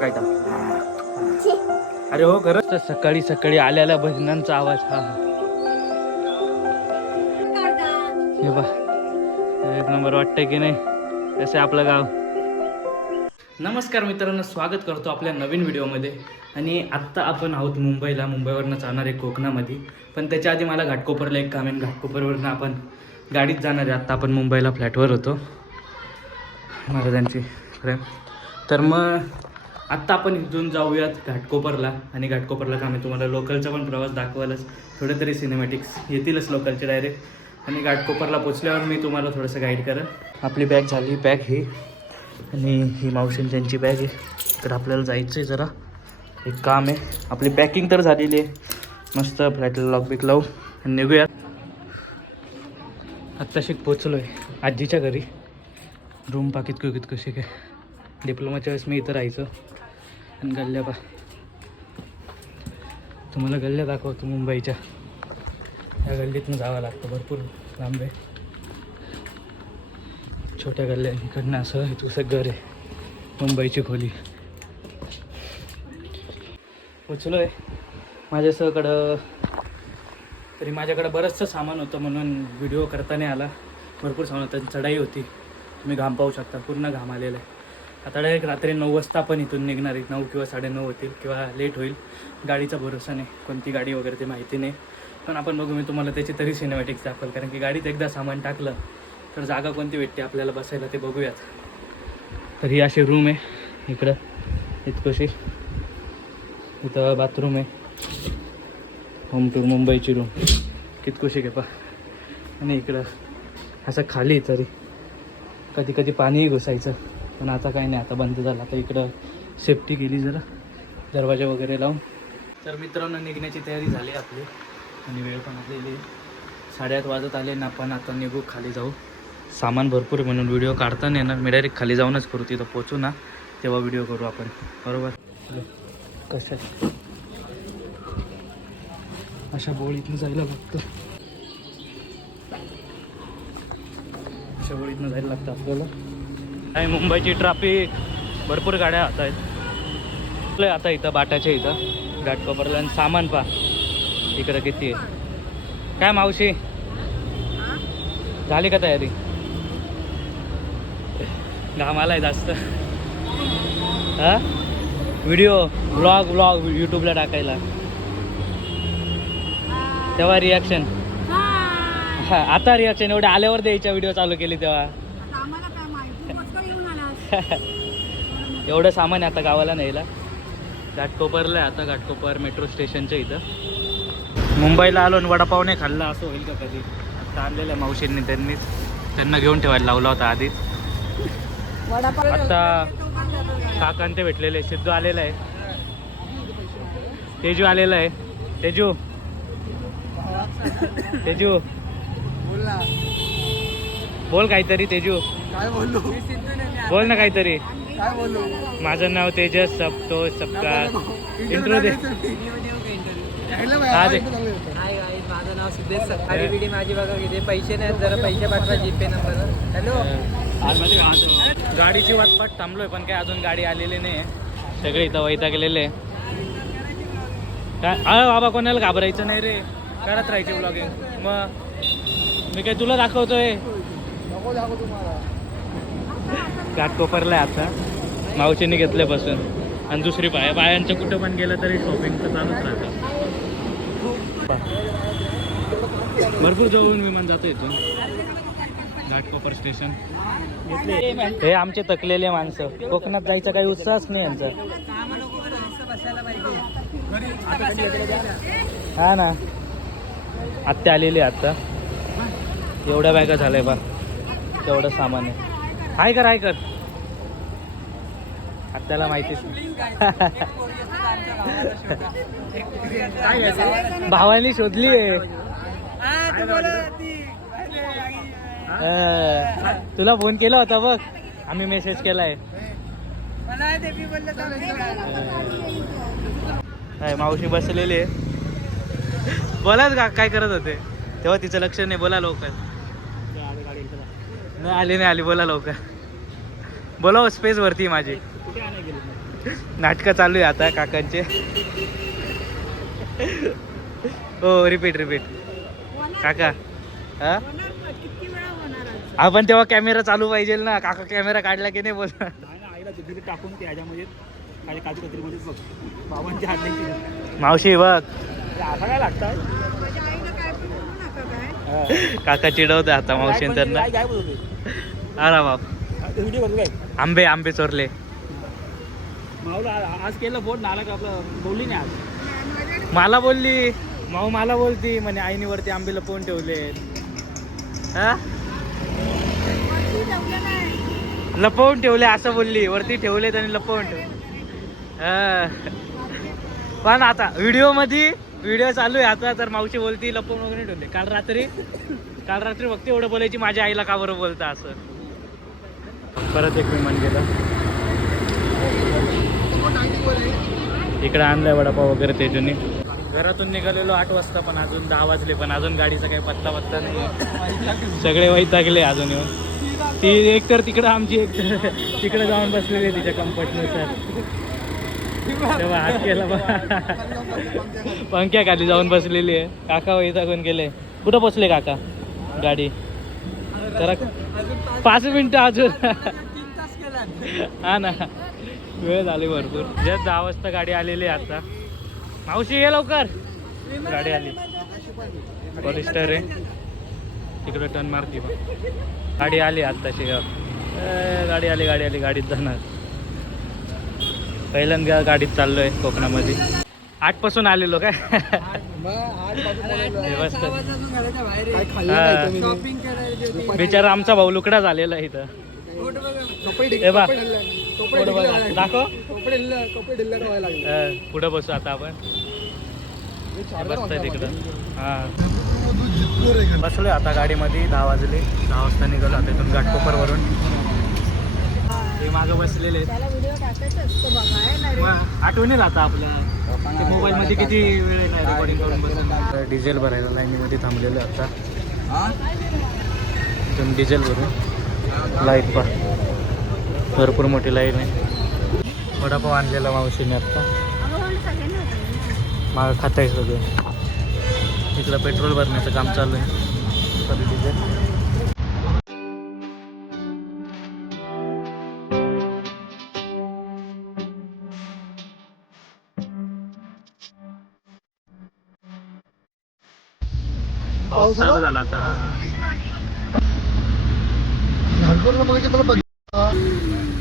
काय. अरे हो खरंच. तर सकाळी सकाळी आल्याला भजनांचा आवाज हा हे. बा एक नंबर वाटतंय की नाही? कसं आहे आपलं गाव? नमस्कार मित्रांनो स्वागत करतो आपल्या नवीन व्हिडिओमध्ये. आणि आत्ता आपण आहोत मुंबईला. मुंबईवरनं जाणार आहे कोकणामध्ये. पण त्याच्या आधी मला घाटकोपरला एक काम आहे घाटकोपरवरनं आपण गाडीत जाणार आहे. आत्ता आपण मुंबईला फ्लॅटवर होतो. महाराजांची फ्रेम तर मग आत्ता आपण इथून जाऊयात घाटकोपरला आणि घाटकोपरला काम आहे तुम्हाला लोकलचा पण प्रवास दाखवायलाच थोडे तरी सिनेमॅटिक्स येतीलच लोकलचे डायरेक्ट आणि घाटकोपरला पोचल्यावर मी तुम्हाला थोडंसं गाईड करेन. आपली बॅग झाली. बॅग ही. आणि ही मावशीन त्यांची बॅग आहे. तर आपल्याला जायचं आहे जरा. एक काम आहे. आपली पॅकिंग तर झालेली आहे. मस्त फ्लॅटला लॉक बिक लावू. आणि निघूयात. आत्ताशी पोचलो आहे आजीच्या घरी. रूम पाकित कुकित कशी काय? डिप्लोमाच्या वेळेस मी इथं राहायचो. आणि गल्ल्या पा तुम्हाला गल्ल्या दाखवतो मुंबईच्या. या गल्लीतनं जावं लागतं भरपूर लांब. आहे छोट्या गल्ल्या इकडनं असं इथं घर आहे. मुंबईची खोली. उचलो आहे माझ्यासकडं तरी माझ्याकडं बरंचसं सामान होतं म्हणून व्हिडिओ करता नाही आला. भरपूर सामान होतं चढाई होती. तुम्ही घाम पाहू शकता पूर्ण घाम आलेला आहे. आता डायरेक्ट रात्री नऊ वाजता आपण इथून निघणार आहे नऊ किंवा साडेनऊ होतील किंवा लेट होईल. गाडीचा भरोसा नाही. कोणती गाडी वगैरे ते माहिती नाही. पण आपण बघू मी तुम्हाला त्याची तरी सिनेमॅटिक्स दाखवेल. कारण की गाडीत एकदा सामान टाकलं तर जागा कोणती भेटते आपल्याला बसायला ते बघूयात. तर ही अशी रूम आहे. इकडं इतकशी. इथं बाथरूम आहे. होम टूर मुंबईची रूम कितकोशी घे पा आणि इकडं असं खाली तरी. कधी कधी पाणीही घुसायचं. पण आता काही नाही आता बंद झालं. आता इकडं सेफ्टी केली जरा. दरवाजा वगैरे लावून. तर मित्रांनो निघण्याची तयारी झाली आपली. आणि वेळ पण आलेली साडेआठ वाजत आले. ना पण आता निघू खाली जाऊ. सामान भरपूर म्हणून व्हिडिओ काढता नाही येणार. मी डायरेक्ट खाली जाऊनच करू तिथं पोचू ना. तेव्हा व्हिडिओ करू आपण. बरोबर? कसं आहे अशा बोळीतून जायला लागतं अशा जायला लागतं आपल्याला. काय मुंबईची ट्राफिक भरपूर गाड्या आता आहेत. लय आता इथं बाटाच्या इथं. घाटकोपरला आणि सामान पा इकडं किती आहे. काय मावशी? झाली का तयारी? घामाला आहे जास्त. हा? व्हिडिओ ब्लॉग ब्लॉग यूट्यूबला टाकायला. तेव्हा रिॲक्शन आता रिॲक्शन एवढे आल्यावर द्यायच्या व्हिडिओ चालू केली तेव्हा. एवढं सामान आहे आता गावाला न्यायला. घाटकोपरला आहे आता घाटकोपर मेट्रो स्टेशनच्या इथं. मुंबईला आलो आणि वडापाव नाही खाल्ला असं होईल का कधी? आता आणलेलं आहे मावशींनी त्यांनी त्यांना घेऊन ठेवायला लावला होता आधीच. आता काकांते भेटलेले सिद्धू आलेला आहे. तेजू आलेला आहे. तेजू. तेजू. बोल काहीतरी तेजू. काय बोलू बोल ना काहीतरी. काय बोलू माझं नाव तेजस सबतो सबका इंट्रो दे. हा दे. हाय गाईज माझं नाव सिद्धेश सकाळी बिडी माझी बघा किती पैसे नाहीत जरा पैसे पाठवा जीपे नंबर. हॅलो? गाडीची वाट पाट थांबलोय पण काय अजून गाडी आलेली नाही. सगळे इथं वैता गेलेले काय? अरे बाबा कोणाला घाबरायचं नाही रे. करत राहायचे ब्लॉगिंग मग? मी काय तुला दाखवतोय? नको आता. मावशीने घेतल्यापासून आणि दुसरी पाय बायांचं कुठं पण गेलं तरी शॉपिंग तर चालूच राहतं. भरपूर जवळून विमान जातो इथून. घाटकोपर स्टेशन हे आमचे तकलेले माणसं. कोकणात जायचा काही उत्साहच नाही यांचा. हा ना. आत्या आलेली आहे आत्ता एवढ्या बॅगा झालंय बा. तेवढं सामान आहे. हाय कर हाय कर. आत्याला माहितीच नाही. भावानी शोधली आहे. तुला फोन केला होता बघ. आम्ही मेसेज केलाय. काय मावशी बसलेली आहे. बोलाच का काय करत होते? तेव्हा तिचं लक्ष नाही. बोला लवकर. नाही आली नाही आली बोला लवकर. बोलाव स्पेस वरती माझी. नाटकं चालू आहे आता काकांचे. हो रिपीट रिपीट काका हा? आपण तेव्हा कॅमेरा चालू पाहिजे ना काका कॅमेरा काढला की नाही बोल टाकून ते मावशी बघ. काय काका चिडवते आता मावशी त्यांना काय बोलतो अरे बाप. व्हिडिओ करतो काय? आंबे आंबे चोरले. माऊला आज केलं फोन नाला का आपलं बोलली नाही आज. मला बोलली. माऊ मला बोलती म्हणे आईने वरती आंबे लपवून ठेवले. हा? लपवून ठेवले असं बोलली. वरती ठेवलेत आणि लपवून ठेवले. हा. पण आता व्हिडिओमध्ये व्हिडिओ चालू आहे. आता तर मावशी बोलती लपून वगैरे ठेवले. काल रात्री काल रात्री फक्त एवढं बोलायची माझ्या आईला का बरं बोलता असं. परत एक विमान गेलं. इकडे आणलाय वडापाव वगैरे तेजूनी. घरातून निघालेलो आठ वाजता पण अजून दहा वाजले पण अजून गाडीचा काही पत्ता पत्ता नाही. सगळे वैतागले अजून येऊन. ती एक तर तिकडं आमची एक तर जाऊन बसलेली आहे तिच्या कम्फर्टनुसार तेव्हा हात केला बा. पंख्या खाली जाऊन बसलेली आहे. काका वैतागून गेले? कुठं बसले काका? गाडी. जरा पाच मिनिटं अजून. हा ना. वेळ झाली भरपूर. जस्ट दहा वाजता गाडी आलेली आहे आता. मावशी ये लवकर. गाडी आली. पॉलिस्टर आहे. तिकडे टर्न मारती गाडी आली आत्ताशी. शेगाव गाडी आली गाडी आली. गाडीत जाणार. पहिल्यांदा गाडीत चाललोय कोकणामध्ये. आठपासून आलेलो. काय व्यवस्थित हा. बिचारा आमचा भाऊ लुकडा झालेला आहे इथं. हे. दाखव. पुढं बसू आता आपण. बसतंय तिकडं हा बसलोय आता गाडीमध्ये. दहा वाजले. दहा वाजता निघालो आता इथून घाटकोपरवरून. ते मागं बसलेले आहेत. टाकायचा असतो बाबा आहे ना रे? मग आठवणी राहता आपल्या. ते मोबाईलमध्ये किती वेळ रेकॉर्डिंग करून बसून. डिझेल भरायला लाईनीमध्ये थांबलेलो आहे आता. इथून डिझेल भरून. लाइट पा भरपूर मोठी लाईन आहे. वडापाव आणलेला मावशीने आत्ता अगं होतं. मागं खात आहे सगळं. इकडं पेट्रोल भरण्याचं काम चालू आहे. Sorry diesel. पाऊस चालू झाला आता.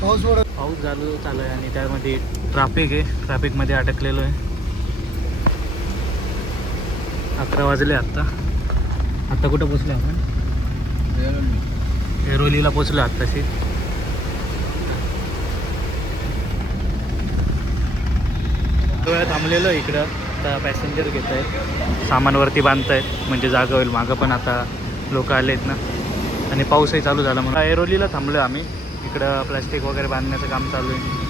पाऊस पाऊस चालू चालू आहे आणि त्यामध्ये ट्रॅफिक आहे. ट्रॅफिकमध्ये अटकलेलो आहे. अकरा वाजले आत्ता आत्ता कुठं पोचलो आपण? एरोलीला पोचलो आत्ताशी. थांबलेलो आहे इकडं. आता पॅसेंजर घेत आहेत. सामानवरती बांधत आहेत म्हणजे जागा होईल. मागं पण आता लोक आले आहेत ना. आणि पाऊसही चालू झाला म्हणून. एरोलीला थांबलो आम्ही. इकडं प्लास्टिक वगैरे बांधण्याचं काम चालू आहे.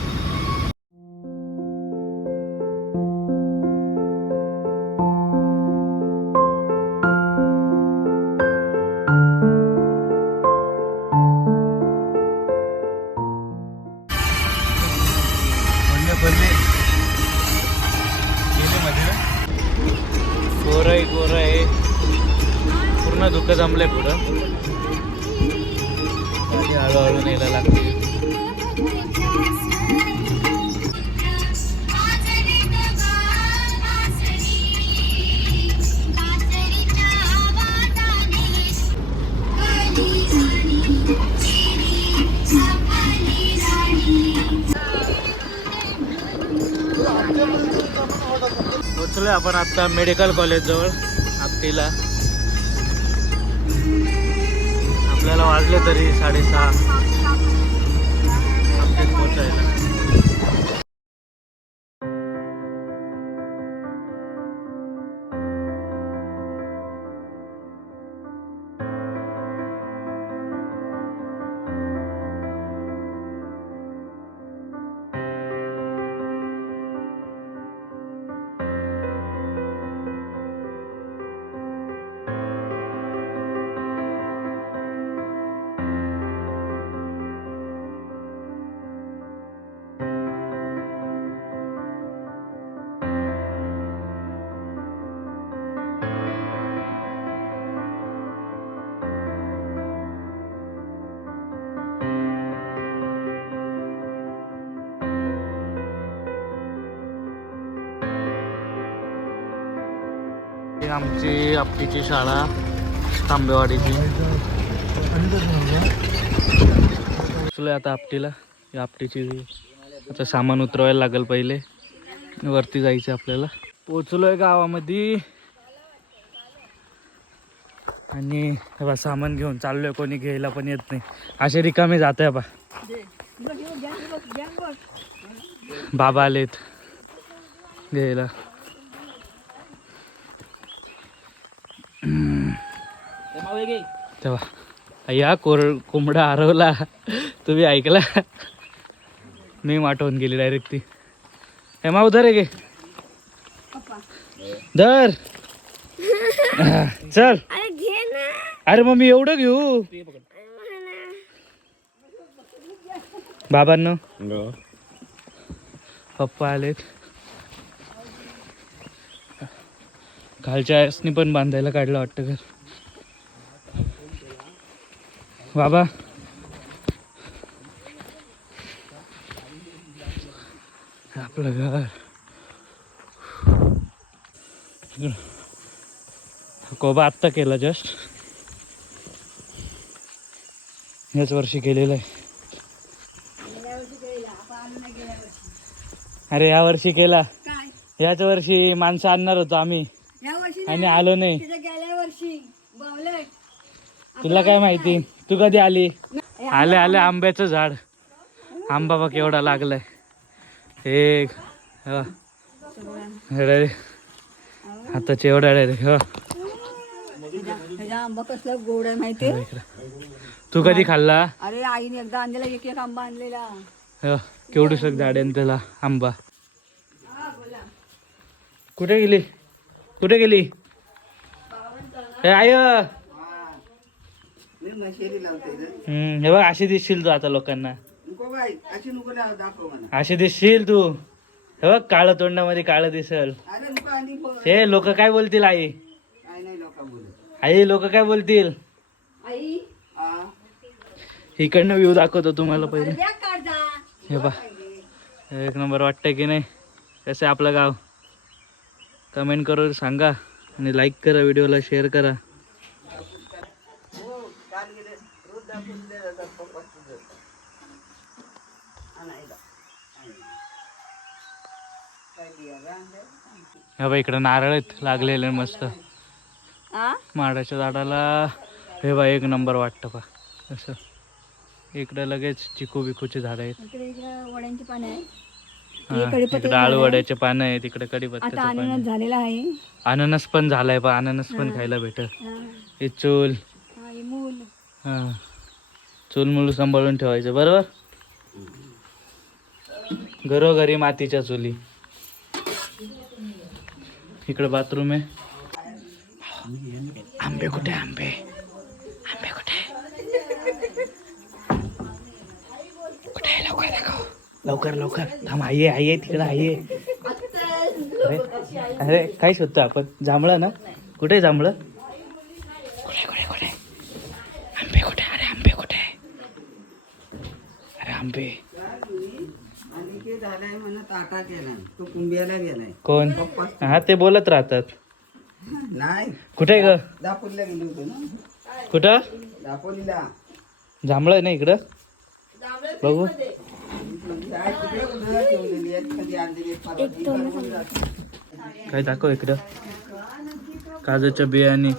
हळूहळू न्यायला लागते पोचलोय आपण आता मेडिकल कॉलेजजवळ आपटीला. वाजले तरी साडेसहा. आपटीत पोचायला ही आमची आपटीची शाळा तांबेवाडीची. पोचलोय आता आपटीला आपटीची आता सामान उतरवायला लागेल पहिले. वरती जायचं आपल्याला. पोचलोय गावामध्ये. आणि बा सामान घेऊन चाललोय कोणी घ्यायला पण येत नाही. असे रिकामे जात आहे बा. बाबा आलेत. घ्यायला. तेव्हा. या कोर कोंबडा हरवला. तुम्ही ऐकला? मी माठवून गेली डायरेक्ट ती. हे मा उधर आहे गे धर. चल. अरे मग मी एवढं घेऊ? बाबांनो. पप्पा आलेत. खालच्या आयसनी पण बांधायला काढलं वाटतं घर. बाबा. आपलं घर. कोबा आत्ता केला जस्ट याच वर्षी केलेलं आहे. अरे या वर्षी केला. याच वर्षी माणसं आणणार होतो आम्ही. आणि आलो नाही. गेल्या वर्षी बावले तुला काय माहिती? तू कधी आली? आले आले आंब्याचं झाड. आंबा बघ केवढा लागलाय. एक हा. अरे आताच एवढा हो. त्याचा आंबा कसला गोड आहे माहितीये? तू कधी खाल्ला? अरे आईने एकदा आणलेला एक एक आंबा आणलेला. हो केवढूसक झाड आहे न त्याला आंबा. कुठे गेली? कुठे गेली? हे. आय हो. हम्म, हे बघ अशी दिसशील तू आता लोकांना. अशी दिसशील तू. हे बघ काळ तोंडामध्ये काळं दिसल. हे लोक काय बोलतील आई? आई लोक काय बोलतील? इकडनं व्ह्यू दाखवतो तुम्हाला पहिले. हे बा एक नंबर वाटतंय की नाही? कसं आहे आपलं गाव? कमेंट करून सांगा. आणि लाईक करा व्हिडिओला शेअर करा. हे बा इकडं नारळ आहेत लागलेले मस्त. माडाच्या झाडाला. हे बा एक नंबर वाटतं पा असं. इकडं लगेच चिकू बिकूचे झाड आहेत. इकडे पानं आहे आहे. आळूवड्याचे पानं आहेत इकडे आता अननस आहे. झालेला आहे. अननस पण झालाय पा अननस पण खायला भेटत हा. हे चूल. हा, हे मूल. हा. चूल मुलू सांभाळून ठेवायचं बरोबर? घरोघरी मातीच्या चुली. इकडे बाथरूम आहे. आंबे कुठे आंबे? आंबे लवकर लवकर. थांब आई आहे आहे तिकडे आई आहे. अरे अरे काय शोधतो आपण? जांभळं ना? कुठे आहे जांभळं? कुठे कुठे कुठे? आंबे कुठे? अरे आंबे कुठे? अरे आंबे. कोण? हा ते बोलत राहतात. नाही कुठे ग? दापोलीला गेलो होतो ना कुठं? दापोलीला जांभळं ना इकडं? बघू. काय दाखव इकडं. काजूच्या बियाणे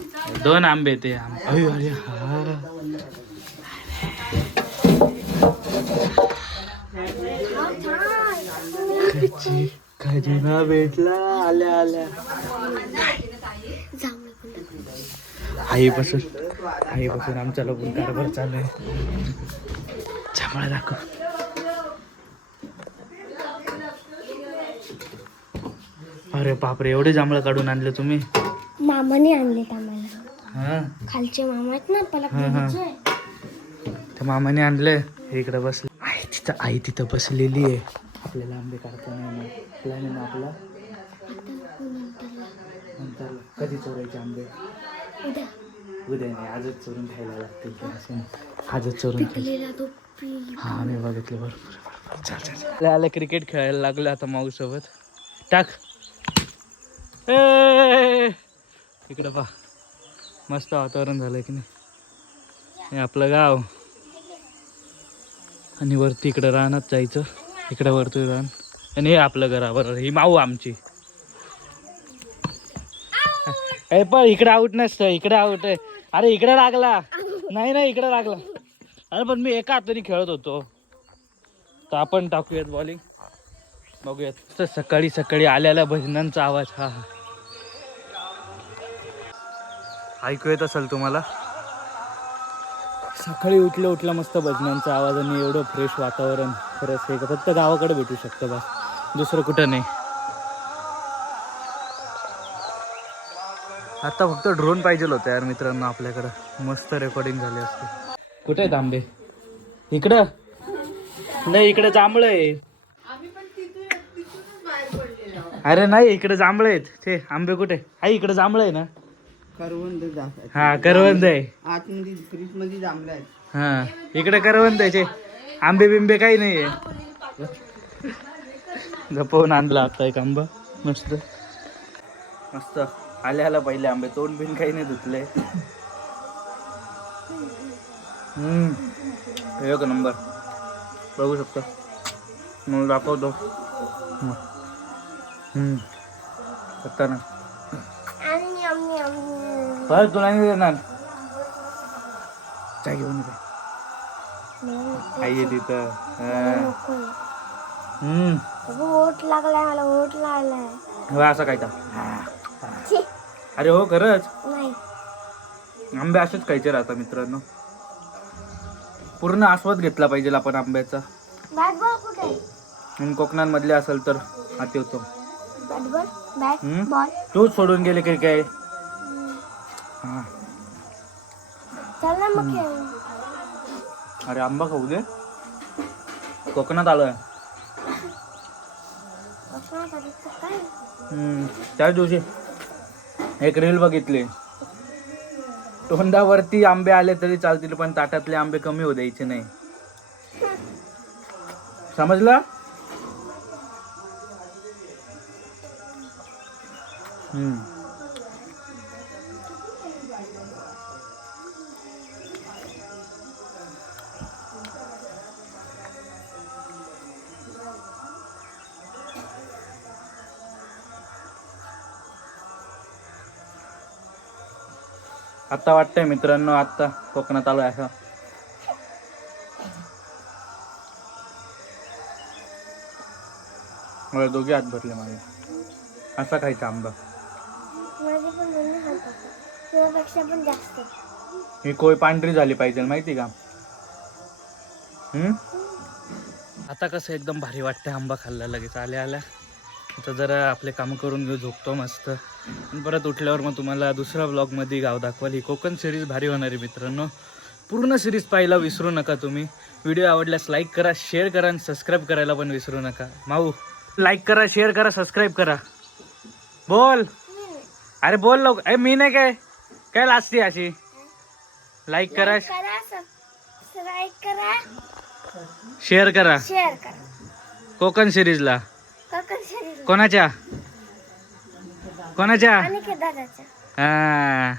दोन आंबे ते अरे अरे हा. खजिना भेटला. आल्या आल्या. आईपासून आईपासून आमचा लोकून कारभार चालू आहे. छामळा दाखव. अरे बापरे एवढे जांभळं काढून आणले तुम्ही? मामाने आम्हाला. हा? खालचे मामा आहेत ना पलक हा, हा. नदीचे. त्या मामाने आणले इकडे बसले. आई तिथं आई तिथं बसलेली आहे. आपल्याला आंबे काढता नाही येणार. प्लॅन आहे ना आपला? नंतर कधी चोरायचे आंबे? उद्या. उद्या नाही आजच चोरून खायला लागतील ते असं. नाही. आजच चोरून खायचं पिकलेला तो पी हा मी बघितले. बरोबर बरोबर. चाल चाल चाल. आलं क्रिकेट खेळायला लागलं आता माऊ सोबत टाक. ए इकडं पहा. मस्त वातावरण झालं की नाही? हे आपलं गाव. आणि वरती इकडं रानात जायचं. इकडं वरती रान. आणि हे आपलं घराबरोबर ही माऊ आमची. ए पण इकडं आऊट नसतं. इकडे आऊट आहे. अरे इकडे लागला. नाही नाही इकडे लागला. अरे पण मी एका हाताने खेळत होतो. तर आपण टाकूयात बॉलिंग बघूयात. सकाळी सकाळी आल्याला भजनांचा आवाज. हा हा. ऐकू येत असेल तुम्हाला? सकाळी उठल्या उठल्या मस्त भजनांचा आवाज आणि एवढं फ्रेश वातावरण. खरंच हे फक्त गावाकडे भेटू शकतं बस. दुसरं कुठं नाही. आता फक्त ड्रोन पाहिजे होतं यार मित्रांनो आपल्याकडं. मस्त रेकॉर्डिंग झाली असते. कुठे आहेत आंबे इकडं? नाही इकडे जांभळं आहे. अरे नाही इकडे जांभळं आहेत. ते आंबे कुठे? आहे इकडे जांभळं आहे ना? करवंद हा करवंद आहे. आतमध्ये फ्रीजमध्ये हा इकडे करवंद आहे ते आंबे बिंबे काही नाही आहे. जपवून आणला आता एक आंबा मस्त. मस्त. आले आला पहिले आंबे तोंड बिन काही नाही धुतले. हम्म. एक नंबर. बघू शकतो. मग दाखवतो. हम्म. आता ना. परत तुला नाही देणार. चहा घेऊन. आई आहे तिथं. हा. हम्म. ओट लागलाय मला ओट लागलाय. हो असं काय तर. अरे हो खरंच? नाही. आंबे असेच खायचे राहतात मित्रांनो. पूर्ण आस्वाद घेतला पाहिजे आपण आंब्याचा. बॅट बॉल कुठे? आहे? आणि कोकणांमधले असेल तर हाती होतो bat ball bat hmm? Ball तूच सोडून गेले काही काय. चल ना मग खेळू अरे आंबा खाऊ दे. कोकणात आलोय. त्याच दिवशी एक रील बघितली. तोंडावरती आंबे आले तरी चालतील पण ताटातले आंबे कमी होऊ द्यायचे नाही. समजलं? हम्म. आता वाटतंय मित्रांनो आता कोकणात आलोय असं. मला दोघे हात भरले माझे. असा खायचा आंबा. माझे पण दोन्ही हात होते तुझ्यापेक्षा पण जास्त. ही कोय पांढरी झाली पाहिजे माहिती का? हम्म? आता कसं एकदम भारी वाटतं आंबा खाल्ला लगेच आल्या आल्या. आता जरा आपले काम करून घेऊ झोपतो मस्त. परत उठल्यावर मग तुम्हाला दुसऱ्या ब्लॉगमध्ये गाव दाखवाल. ही कोकण सिरीज भारी होणार आहे मित्रांनो. पूर्ण सिरीज पाहायला विसरू नका तुम्ही. व्हिडिओ आवडल्यास लाईक करा शेअर करा आणि सबस्क्राईब करायला पण विसरू नका. माऊ लाईक करा शेअर करा सबस्क्राईब करा. बोल. अरे बोल लोक अरे मी नाही काय? काय लाजते अशी? लाईक करा. शेअर करा शेअर करा. कोकण सिरीजला कोणाच्या? कोणाच्या? हा.